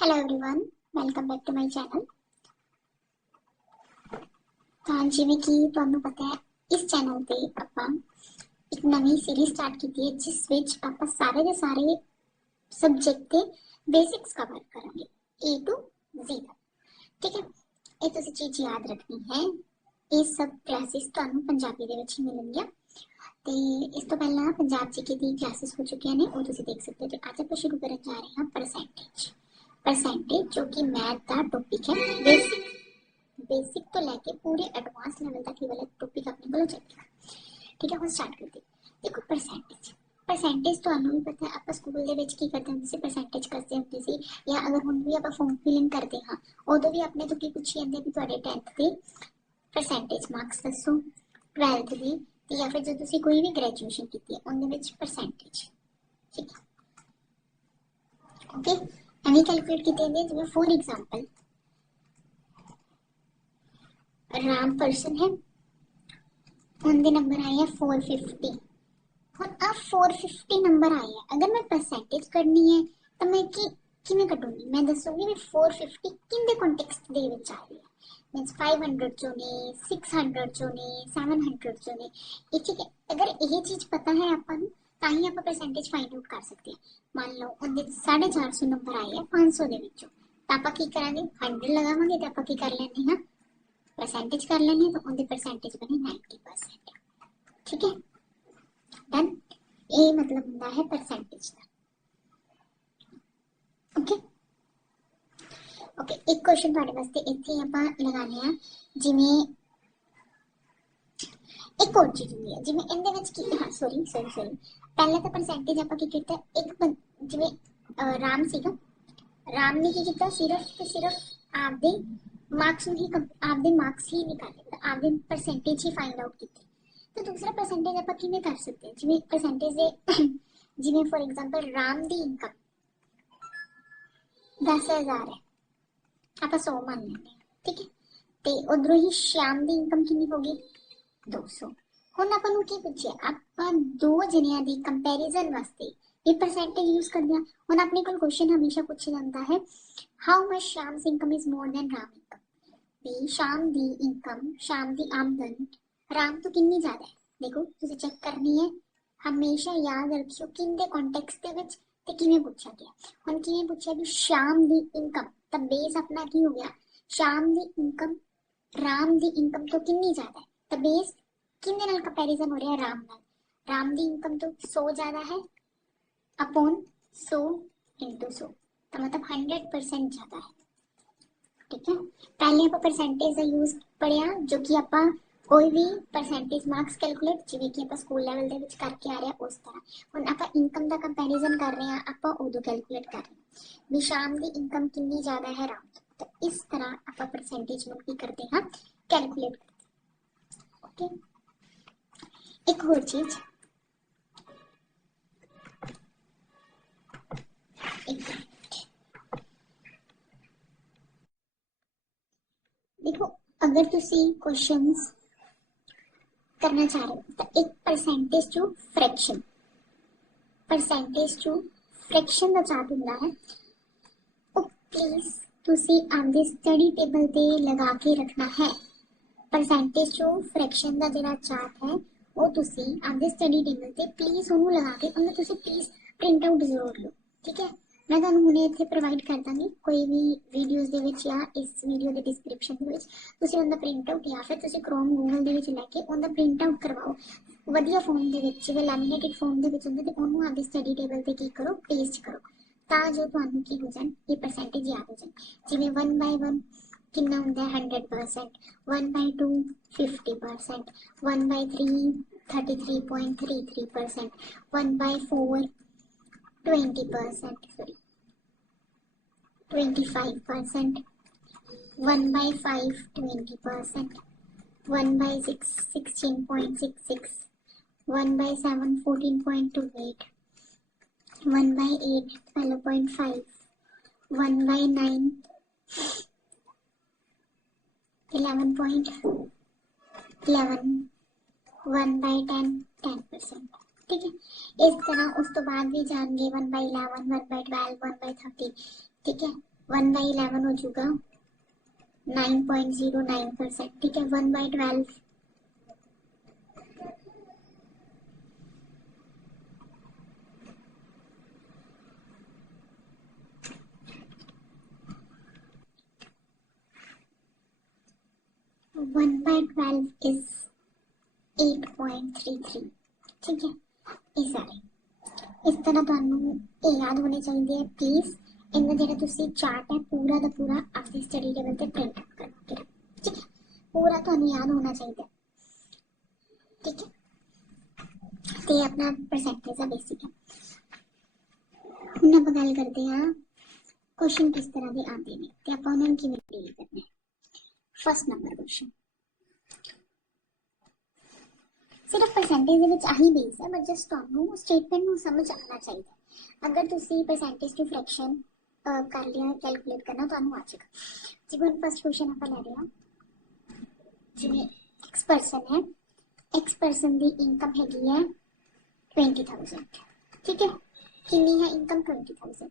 Hello everyone, welcome back to my channel. ਤਾਂ ਜਿਵੇਂ ਕਿ ਤੁਹਾਨੂੰ ਪਤਾ ਹੈ, ਇਸ ਚੈਨਲ ਤੇ ਆਪਾਂ ਇੱਕ ਨਵੀਂ ਸੀਰੀਜ਼ ਸਟਾਰਟ ਕੀਤੀ ਹੈ ਜਿਸ ਵਿੱਚ ਆਪਾਂ ਸਾਰੇ ਦੇ ਸਾਰੇ ਸਬਜੈਕਟ ਦੇ ਬੇਸਿਕਸ ਕਵਰ ਕਰਾਂਗੇ A to Z ਤੱਕ। ਠੀਕ ਹੈ, ਇਹ ਤੁਸੀਂ ਚੀਜ਼ ਯਾਦ ਰੱਖਣੀ ਹੈ। ਇਹ ਸਭ ਕਲਾਸਿਸ ਤੁਹਾਨੂੰ ਪੰਜਾਬੀ ਦੇ ਵਿੱਚ ਹੀ ਮਿਲਣਗੀਆਂ ਤੇ ਇਸ ਤੋਂ ਪਹਿਲਾਂ ਪੰਜਾਬ ਜੀਕੇ ਦੀ ਕਲਾਸਿਸ ਹੋ ਚੁੱਕੀਆਂ ਨੇ, ਉਹ ਤੁਸੀਂ ਦੇਖ ਸਕਦੇ ਹੋ। ਤੇ ਅੱਜ ਆਪਾਂ ਸ਼ੁਰੂ ਕਰਨ ਜਾ ਰਹੇ ਹਾਂ परसेंटेज जो कि मैथ का टॉपिक है। बेसिक तो लेके पूरे एडवांस लेवल तक ये वाला टॉपिक अपने को चलेगा। ठीक है, हम स्टार्ट करते हैं। देखो परसेंटेज तो भी पता है, आप स्कूल ਦੇ ਵਿੱਚ ਕੀ ਕਰਦੇ ਹੁੰਦੇ ਸੀ, परसेंटेज ਕਰਦੇ ਹੁੰਦੇ ਸੀ ਜਾਂ ਅਗਰ ਹੁਣ ਵੀ ਆਪਾਂ ਫਾਰਮ ਫਿਲਿੰਗ ਕਰਦੇ ਹਾਂ ਉਦੋਂ ਵੀ ਆਪਣੇ ਤੋਂ ਕੀ ਪੁੱਛੀ ਜਾਂਦੇ ਵੀ ਤੁਹਾਡੇ 10th ਦੇ परसेंटेज मार्क्स ਦੱਸੋ, 12th ਦੀ ਜਾਂ ਫਿਰ ਜਦੋਂ ਤੁਸੀਂ ਕੋਈ ਵੀ ਗ੍ਰੈਜੂਏਸ਼ਨ ਕੀਤੀ ਹੈ ਉਹਦੇ ਵਿੱਚ परसेंटेज। ठीक है, ओके एवं कैलकुलेट की जिम्मे फॉर एग्जांपल राम पर्सन है, उनके नंबर आए हैं 450। ਹੁਣ ਆ 450 ਨੰਬਰ ਆਏ ਆ, ਅਗਰ ਮੈਂ ਪਰਸੈਂਟੇਜ ਕੱਢਣੀ ਹੈ ਤਾਂ ਮੈਂ ਕਿਵੇਂ ਕੱਢੂੰਗੀ? ਮੈਂ ਦੱਸੂਗੀ ਵੀ 450 ਕਿੰਦੇ ਕੰਟੈਕਸਟ ਦੇ ਵਿੱਚ ਆ ਰਹੀ ਹੈ। ਮੀਨਸ 500 ਚੋਂ ਨੇ, 600 ਚੋਂ ਨੇ, 700 ਚੋਂ ਨੇ। ਇਹ ਠੀਕ ਹੈ, ਅਗਰ ਇਹ ਚੀਜ਼ ਪਤਾ ਹੈ ਆਪਾਂ ਨੂੰ ਤਾਂ ਹੀ ਆਪਾਂ ਪਰਸੈਂਟੇਜ ਫਾਈਂਡ ਆਊਟ ਕਰ ਸਕਦੇ ਹਾਂ। ਮੰਨ ਲਓ ਉਹਦੇ 450 ਨੰਬਰ ਆਏ ਆ 500 ਦੇ ਵਿੱਚੋਂ, ਤਾਂ ਆਪਾਂ ਕੀ ਕਰਾਂਗੇ? 100 ਲਗਾਵਾਂਗੇ ਤੇ ਆਪਾਂ ਕੀ ਕਰ ਲੈਂਦੇ ਹਾਂ, परसेंटेज कर लेंगे। तो उनकी परसेंटेज बनी 90%। ठीक है, डन। ये मतलब होता है परसेंटेज का। ओके ओके, एक क्वेश्चन ਤੁਹਾਡੇ ਵਾਸਤੇ ਇੱਥੇ ਆਪਾਂ ਲਗਾਣੇ ਆ। ਜਿਵੇਂ ਇੱਕ ਹੋਰ ਚੀਜ਼ ਹੁੰਦੀ ਹੈ, ਜਿਵੇਂ ਇਹਦੇ ਵਿੱਚ ਕੀ, ਹਾਂ ਸੌਰੀ ਪਹਿਲਾਂ ਤਾਂ परसेंटेज ਆਪਾਂ ਕੀ ਕੀਤਾ, ਇੱਕ ਜਿਵੇਂ ਰਾਮ ਸੀਗਾ, ਰਾਮ ਨੇ ਕੀ ਕੀਤਾ, ਸਿਰਫ ਤੇ ਸਿਰਫ ਆਪਦੇ मार्क्स ही आपदे मार्क्स ही निकाले, आपदे परसेंटेज ही फाइंड आउट कीते। तो दूसरा परसेंटेज आप किवें कर सकते हैं, जिवें परसेंटेज दे जिवें for example Ram the income 10,000 है, आप 100 मान लेंगे। ठीक है, तो उधरों ही श्याम दी इनकम कितनी होगी, 200। हुण आपां नूं की पूछिया, आपां दो जणियां दी कंपैरिजन वास्ते ये परसेंटेज यूज करते हैं। हुण अपने कोल क्वेश्चन हमेशा पूछा जाता है, how much Shyam's income is more than Ram income. शाम दी इनकम, शाम दी आमदन राम तो कितनी ज्यादा है। देखो तुझे चेक करनी है, हमेशा याद रखियो किंदे कॉन्टेक्स्ट दे विच ते किवें पूछा गया। हुण किवें पूछा कि शाम दी इनकम, तब बेस अपना की हो गया, शाम दी इनकम राम दी इनकम तो कितनी ज्यादा है, तो बेस किंदे नाल कंपैरिजन हो रहा है, राम नाल। राम दी इनकम तो 100 ज्यादा है अपॉन 100 इंटू 100, तो मतलब 100% ज्यादा है। ठीक है, पहले आप परसेंटेज का यूज पढ़िया, जो कि आप कोई भी परसेंटेज मार्क्स कैलकुलेट जिवें कि आप स्कूल लेवल दे विच करके आ रहे हैं उस तरह। हुण आप इनकम का कंपैरिजन कर रहे हैं, आप उदों कैलकुलेट कर रहे हैं भी शाम की इनकम कितनी ज्यादा है राम तो। तो इस तरह आप परसेंटेज में की करते हैं, कैलकुलेट करते हैं। ओके, एक और चीज, देखो अगर तुसी क्वेश्चंस करना चाह रहे हो तो एक परसेंटेज टू फ्रैक्शन का चार्ट होता है, वो प्लीज तुसी आपके स्टडी टेबल पे लगा के रखना है। परसेंटेज टू फ्रैक्शन का जो चार्ट है वो तुसी आपके स्टडी टेबल पे प्लीज उन्होंने लगा के उन्हें तुसी प्लीज प्रिंट आउट जरूर लो। ठीक है, मैं ਤੁਹਾਨੂੰ ਹੁਣੇ ਇੱਥੇ ਪ੍ਰੋਵਾਈਡ ਕਰ ਦਾਂਗੀ ਕੋਈ ਵੀ ਵੀਡੀਓਜ਼ ਦੇ ਵਿੱਚ ਜਾਂ ਇਸ ਵੀਡੀਓ ਦੇ ਡਿਸਕ੍ਰਿਪਸ਼ਨ ਦੇ ਵਿੱਚ। ਤੁਸੀਂ ਉਹਦਾ ਪ੍ਰਿੰਟ ਆਊਟ ਜਾਂ ਫਿਰ ਤੁਸੀਂ ਕ੍ਰੋਮ ਗੂਗਲ ਦੇ ਵਿੱਚ ਲੈ ਕੇ ਉਹਦਾ ਪ੍ਰਿੰਟ ਆਊਟ ਕਰਵਾਓ ਵਧੀਆ ਫਾਰਮ ਦੇ ਵਿੱਚ, ਜਿਵੇਂ ਲੈਮੀਨੇਟਡ ਫਾਰਮ ਦੇ ਵਿੱਚ ਹੁੰਦਾ, ਤੇ ਉਹਨੂੰ ਆਪਦੇ ਸਟੱਡੀ ਟੇਬਲ ਤੇ ਕੀ ਕਰੋ, ਪੇਸਟ ਕਰੋ, ਤਾਂ ਜੋ ਤੁਹਾਨੂੰ ਕੀ ਹੋ ਜਾਣ, ਇਹ ਪਰਸੈਂਟੇਜ ਯਾਦ ਹੋ ਜਾਣ। ਜਿਵੇਂ 1 by 1 ਕਿੰਨਾ ਹੁੰਦਾ ਹੈ 100%, 1 by 2 50%, 1 by 3 33.33%, 1 by 4 20%, sorry 25%, 1 by 5 20%, 1 by 6 16.66, 1 by 7 14.28, 1 by 8 12.5, 1 by 9 11.11, 1 by 10 10%। ठीक है, इस तरह उस तो बाद भी जाएंगे 1 by 11, 1 by 12, 1 by 30। ठीक है, 1/11 हो चुका 9.09%। ठीक है, 1/12 1/12 इज 8.33। ठीक है, ਇਹ ਸਾਰੇ ਇਸ ਤਰ੍ਹਾਂ ਤੁਹਾਨੂੰ ਇਹ ਯਾਦ ਹੋਣੇ ਚਾਹੀਦੇ ਹੈ। ਪਲੀਜ਼ ਇਹਨਾਂ ਜਿਹੜਾ ਤੁਸੀਂ ਚਾਰਟ ਹੈ ਪੂਰਾ ਦਾ ਪੂਰਾ ਆਪਣੀ ਸਟੱਡੀ ਟੇਬਲ ਤੇ ਪ੍ਰਿੰਟ ਆਊਟ ਕਰੋ। ਠੀਕ ਹੈ, ਪੂਰਾ ਤੁਹਾਨੂੰ ਯਾਦ ਹੋਣਾ ਚਾਹੀਦਾ। ਠੀਕ ਹੈ, ਤੇ ਆਪਣਾ ਪਰਸੈਂਟੇਜ ਦਾ ਬੇਸਿਕ ਹੈ। ਹੁਣ ਆਪਾਂ ਗੱਲ ਕਰਦੇ ਹਾਂ क्वेश्चन किस तरह के आते हैं ਤੇ ਆਪਾਂ ਉਹਨਾਂ ਨੂੰ ਕਿਵੇਂ ਡੀਲ ਕਰਨਾ ਹੈ। ਫਸਟ ਨੰਬਰ क्वेश्चन सिर्फ परसेंटेज ਦੇ ਵਿੱਚ ਆਹੀ ਬੇਸ ਹੈ, ਬਟ ਜਸਟ ਤੁਹਾਨੂੰ ਸਟੇਟਮੈਂਟ ਨੂੰ ਸਮਝ ਆਉਣਾ ਚਾਹੀਦਾ। ਅਗਰ ਤੁਸੀਂ परसेंटेज टू फ्रैक्शन कर लिया कैलकुलेट करना ਤੁਹਾਨੂੰ ਆ ਜਾਏਗਾ। ਜਿਵੇਂ ਫਸਟ क्वेश्चन ਆਪਾਂ ਲੈ ਰਹੇ ਹਾਂ, ਜਿਵੇਂ x ਪਰਸਨ ਹੈ, x ਪਰਸਨ ਦੀ ਇਨਕਮ ਹੈਗੀ ਹੈ 20,000। ਠੀਕ ਹੈ, ਕਿੰਨੀ ਹੈ ਇਨਕਮ 20,000।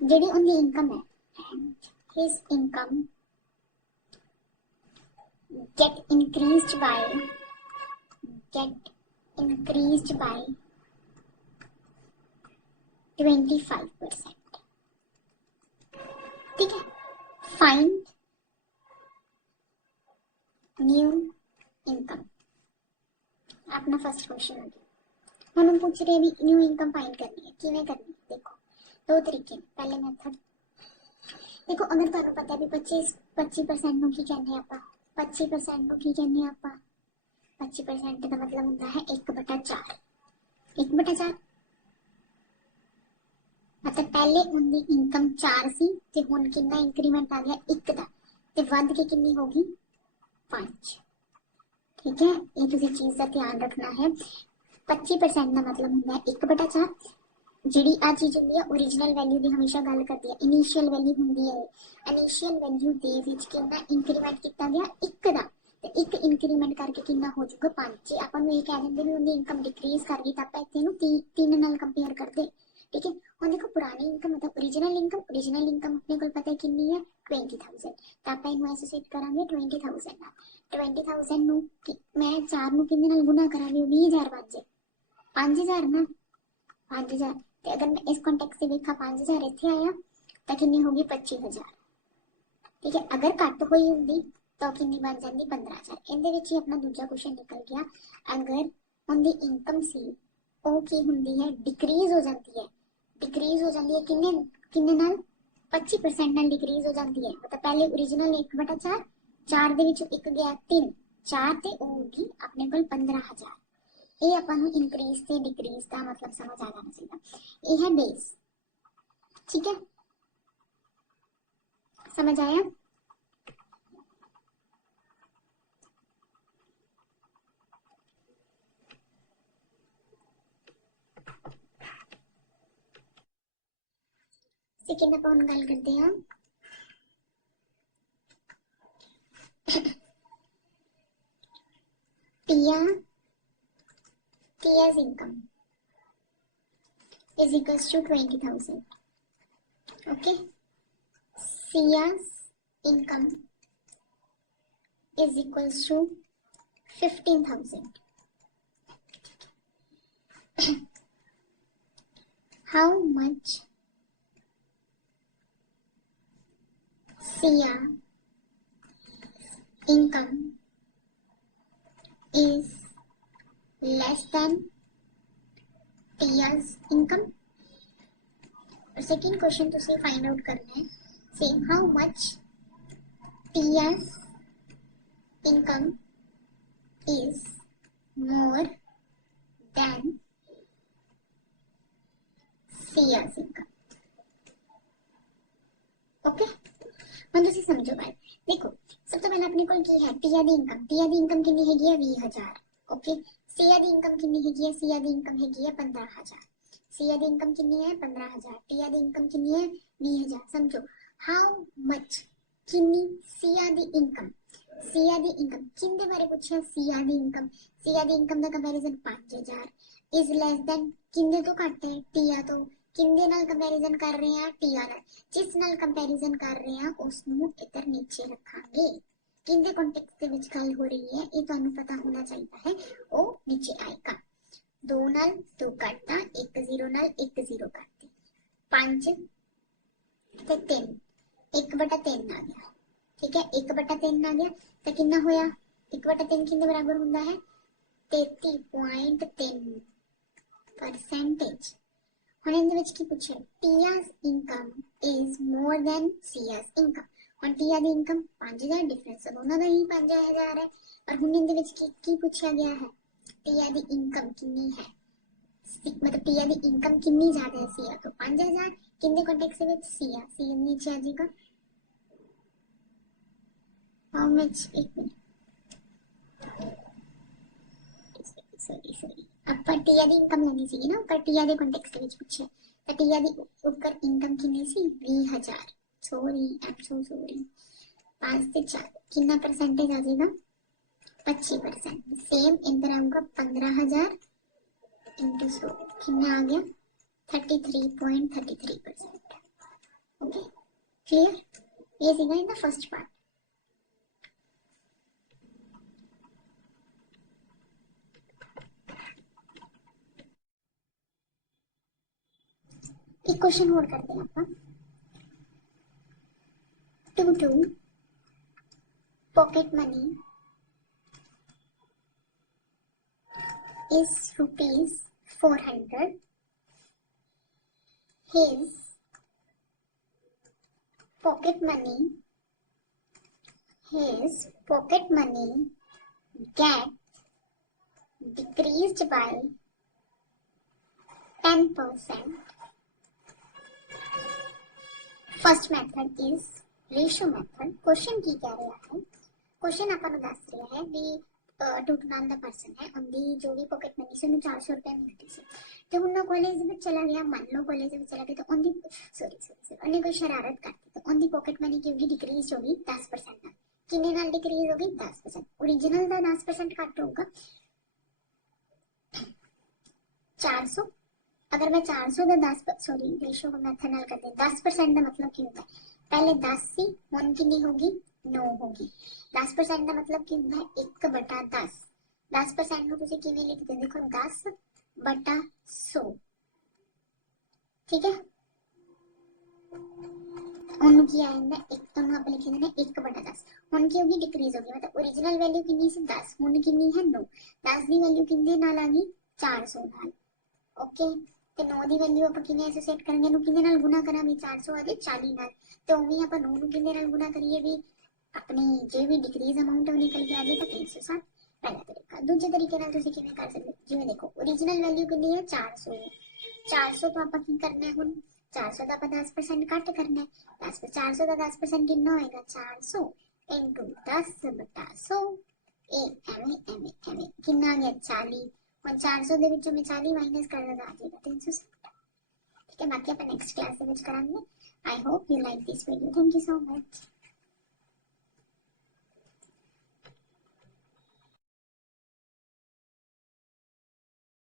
ਜਿਹੜੀ ਉਹਦੀ ਇਨਕਮ ਹੈ, his income get increased by 25%। ठीक है, फाइंड न्यू इनकम अपना फर्स्ट क्वेश्चन हो गया। हम पूछ रहे हैं भी न्यू इनकम फाइंड करनी है, किवें करनी है। देखो दो तरीके, पहले मेथड देखो, अगर तुहानू पता है भी 25% ਨੂੰ ਕੀ ਕਹਿੰਦੇ ਆਪਾਂ, 25% ਨੂੰ ਕੀ ਕਹਿੰਦੇ ਆਪਾਂ, 25% ਦਾ मतलब ਹੁੰਦਾ है 1/4। 1/4 मतलब पहले उनकी इनकम 4 सी ते हुण कितना इंक्रीमेंट आ गया 1 दा, ते वध के कितनी होगी 5। ठीक है, ये तुसी चीज का ध्यान रखना है। 25% का मतलब ਹੁੰਦਾ है 1/4। ਜਿਹੜੀ ਆ ਚੀਜ਼ ਹੁੰਦੀ ਹੈ ओरिजिनल वैल्यू ਦੀ ਹਮੇਸ਼ਾ ਗੱਲ ਕਰਦੀ ਹੈ, ਇਨੀਸ਼ੀਅਲ ਵੈਲਿਊ ਹੁੰਦੀ ਹੈ। ਇਨੀਸ਼ੀਅਲ ਵੈਲਿਊ ਦੇ ਵਿੱਚ ਕਿੰਨਾ ਇੰਕਰੀਮੈਂਟ ਕੀਤਾ ਗਿਆ 1 ਦਾ, ਤੇ 1 ਇੰਕਰੀਮੈਂਟ ਕਰਕੇ ਕਿੰਨਾ ਹੋ ਜਾਊਗਾ 5। ਜੇ ਆਪਾਂ ਨੂੰ ਇਹ ਕਹਿ ਦਿੰਦੇ ਵੀ ਉਹਦੀ ਇਨਕਮ ਡਿਕਰੀਜ਼ ਕਰ ਗਈ ਤਾਂ ਆਪਾਂ ਇੱਥੇ ਨੂੰ 3 ਨਾਲ ਕੰਪੇਅਰ ਕਰਦੇ। ठीक है, ਹੁਣ देखो पुरानी इनकम मतलब ओरिजिनल इनकम अपने को पता है कितनी है 20,000, तो आप ਇਹਨੂੰ ਐਸੋਸੀਏਟ ਕਰਾਂਗੇ 20,000 ਨਾਲ। 20,000 ਨੂੰ ਮੈਂ 4 ਨੂੰ ਕਿੰਨੇ ਨਾਲ ਗੁਣਾ ਕਰਾਂਗੀ 20,000 ਬਣ ਜੇ 5,000 ਨਾ 5,000। ਤੇ ਅਗਰ ਮੈਂ ਇਸ ਕੰਟੈਕਸਟ ਦੇ ਵੇਖਾਂ 5,000 ਇੱਥੇ ਆਇਆ ਤਾਂ ਕਿੰਨੀ ਹੋਗੀ 25,000। ठीक है, अगर घट हुई होंगी तो कितनी बन जाती 15,000। ਇਹਦੇ ਵਿੱਚ ਹੀ ਆਪਣਾ ਦੂਜਾ क्वेश्चन निकल गया। अगर उनकी इनकम सी ਉਹ ਕੀ ਹੁੰਦੀ ਹੈ डिक्रीज हो जाती है, डिक्रीज हो जाती है किन्ने किन्ने नाल 25% ਨਾਲ डिक्रीज हो जाती है। मतलब पहले ओरिजिनल 1/4, 4 ਦੇ ਵਿੱਚੋਂ 1 ਗਿਆ 3, 4 ਤੇ ਉਹ ਹੋਗੀ ਆਪਣੇ ਕੋਲ 15,000। ਇਹ ਆਪਾਂ ਨੂੰ ਇਨਕਰੀਜ਼ ਤੇ ਡਿਕਰੀਜ਼ ਦਾ ਮਤਲਬ ਸਮਝ ਆ ਜਾਣਾ ਚਾਹੀਦਾ। ਇਹ ਹੈ ਬੇਸ। ठीक है, समझ आया। सेकेंड अपन गल करते हैं Tia's income is equals to 20,000. Okay, Sia's income is equals to 15,000. How much Sia income is less than Tia's income? और सेकेंड क्वेश्चन तो फाइंड आउट करना है same, how much Tia's income is more than Sia's income. Okay, हम तुसी समझो बात। देखो सबसे पहले अपने को की है टिया दी इनकम कितनी हैगी है 20,000। ओके, सिया दी इनकम कितनी हैगी है, सिया दी इनकम हैगी है 15,000। सिया दी इनकम कितनी है 15,000, टिया दी इनकम कितनी है 20,000। समझो हाउ मच कितनी सिया दी इनकम किंदे बारे पूछा सिया दी इनकम दा कंपैरिजन 5,000 इज लेस देन किंदे तो घट है टिया तो ਕਿੰਦੇ ਨਾਲ ਕੰਪੈਰੀਜ਼ਨ ਕਰ ਰਹੇ ਹਾਂ, ਟੀਆ ਨਾਲ। ਜਿਸ ਨਾਲ ਕੰਪੈਰੀਜ਼ਨ ਕਰ ਰਹੇ ਹਾਂ ਉਸ ਨੂੰ ਇੱਧਰ ਨੀਚੇ ਰੱਖਾਂਗੇ। ਕਿੰਦੇ ਕੰਟੈਕਸਟ ਦੇ ਵਿੱਚ ਗੱਲ ਹੋ ਰਹੀ ਹੈ ਇਹ ਤੁਹਾਨੂੰ ਪਤਾ ਹੋਣਾ ਚਾਹੀਦਾ ਹੈ, ਉਹ ਨੀਚੇ ਆਏਗਾ। 2 ਨਾਲ 2 ਕੱਟਤਾ, 1 0 ਨਾਲ 1 0 ਕੱਟਤੀ, 5 ਤੇ 3, 1/3 ਆ ਗਿਆ। ठीक है, 1/3 आ गया तो कितना होया, 1/3 किंदे बराबर हुंदा है 33.3%। ਹੁਣ ਇਹਦੇ ਵਿੱਚ ਕੀ ਪੁੱਛਿਆ, T's income is more than C's income. ਹੁਣ ਟੀਆ ਦੀ ਇਨਕਮ 5000, ਡਿਫਰੈਂਸ ਦੋਨਾਂ ਦਾ ਹੀ 5000 ਹੈ। ਪਰ ਹੁਣ ਇਹਦੇ ਵਿੱਚ ਕੀ ਪੁੱਛਿਆ ਗਿਆ ਹੈ, ਟੀਆ ਦੀ ਇਨਕਮ ਕਿੰਨੀ ਹੈ, मतलब टीया ਦੀ ਇਨਕਮ ਕਿੰਨੀ ਜ਼ਿਆਦਾ ਹੈ ਸੀਆ ਤੋਂ 5000। ਕਿੰਨੇ ਕੰਟੈਕਸਟ ਵਿੱਚ ਸੀਆ, ਸੀ ਨੀਚੇ ਆ ਜਾਏਗਾ। How much? एक मिनट, सॉरी ਆਪਾਂ ਟੀਆ ਦੀ ਇਨਕਮ ਲੈਣੀ ਸੀ ਨਾ, ਪਰ ਟੀਆ ਦੇ ਕੰਟੈਕਸਟ ਵਿੱਚ ਪੁੱਛਿਆ ਤਾਂ ਟੀਆ ਦੀ ਉੱਪਰ ਇਨਕਮ ਕਿੰਨੀ ਸੀ 20000। ਸੌਰੀ, ਆਮ ਸੋ ਸੌਰੀ। 5 ਤੇ 4 ਕਿੰਨਾ परसेंटेज आ जाएगा 25%। सेम इधर आऊंगा 15000 इंटू 100 कितना आ गया 33.33%। ओके क्लियर, ये सीखा इन द फर्स्ट पार्ट। एक क्वेश्चन और करते हैं आपका। 2 pocket money is ₹400. His pocket money get decreased by 10%. First method is ratio method। Question की कह रहा है, क्वेश्चन अपन दस रहा है भी टूट नाम का पर्सन है, उनकी जो भी पॉकेट मनी से 400 रुपए मिलती सी तो उन्होंने कॉलेज में चला गया, मान लो कॉलेज में चला गया तो उनकी उन्हें कोई शरारत करती तो उनकी पॉकेट मनी की होगी डिक्रीज होगी 10%। किन्ने नाल डिक्रीज होगी 10%। ओरिजिनल का 10% घट होगा 400। अगर मैं 400 का 10 सॉरी रेशो को मेथड नाल करते 10% का मतलब क्या होता है, पहले 10 सी हुन कितनी होगी 9 होगी। 10% का मतलब क्या होता है 1/10। 10% को तुसी किवें लिखते देखो 10/100। ठीक है, उन की आएगा एक तो हम आप लिखे देना 1/10। हुन की होगी डिक्रीज होगी, मतलब ओरिजिनल वैल्यू कितनी सी 10, हुन कितनी है 9। 10 की वैल्यू कितने नाल आ गई 400 नाल। ओके ਤੇ 9 ਦੀ ਵੈਲਿਊ ਆਪਾਂ ਕਿਵੇਂ ਐਸੋਸੀਏਟ ਕਰਾਂਗੇ, ਨੂੰ ਕਿੰਨੇ ਨਾਲ ਗੁਣਾ ਕਰਾਂ ਵੀ 400 ਆ ਗਏ 40 ਨਾਲ, ਤੇ ਉਵੇਂ ਆਪਾਂ 9 ਨੂੰ ਕਿੰਨੇ ਨਾਲ ਗੁਣਾ ਕਰੀਏ ਵੀ ਆਪਣੀ ਜੇ ਵੀ ਡਿਕਰੀਜ਼ ਅਮਾਉਂਟ ਉਹ ਨਿਕਲ ਕੇ ਆ ਜਾਏ ਤਾਂ 360। ਪਹਿਲਾ ਤਰੀਕਾ। ਦੂਜੇ ਤਰੀਕੇ ਨਾਲ ਤੁਸੀਂ ਕਿਵੇਂ ਕਰ ਸਕਦੇ, ਜਿਵੇਂ ਦੇਖੋ ओरिजिनल ਵੈਲਿਊ ਕਿੰਨੀ ਹੈ 400 ਹੈ। 400 ਤੋਂ ਆਪਾਂ ਕੀ ਕਰਨਾ ਹੈ ਹੁਣ 400 ਦਾ ਆਪਾਂ 10% ਕੱਟ ਕਰਨਾ ਹੈ। 400 ਦਾ 10% ਕਿੰਨਾ ਹੋਏਗਾ 400 into 10/100। ਇਹ ਐਵੇਂ ਕਿੰਨਾ ਆ ਗਿਆ 40। और 400 ਦੇ ਵਿੱਚੋਂ ਮੈਂ 40 ਮਾਈਨਸ ਕਰ ਲਗਾ ਆ ਜਾਏਗਾ 360। ठीक है, बाकी अपन नेक्स्ट क्लास में कराएंगे। I hope you like this video. Thank you so much.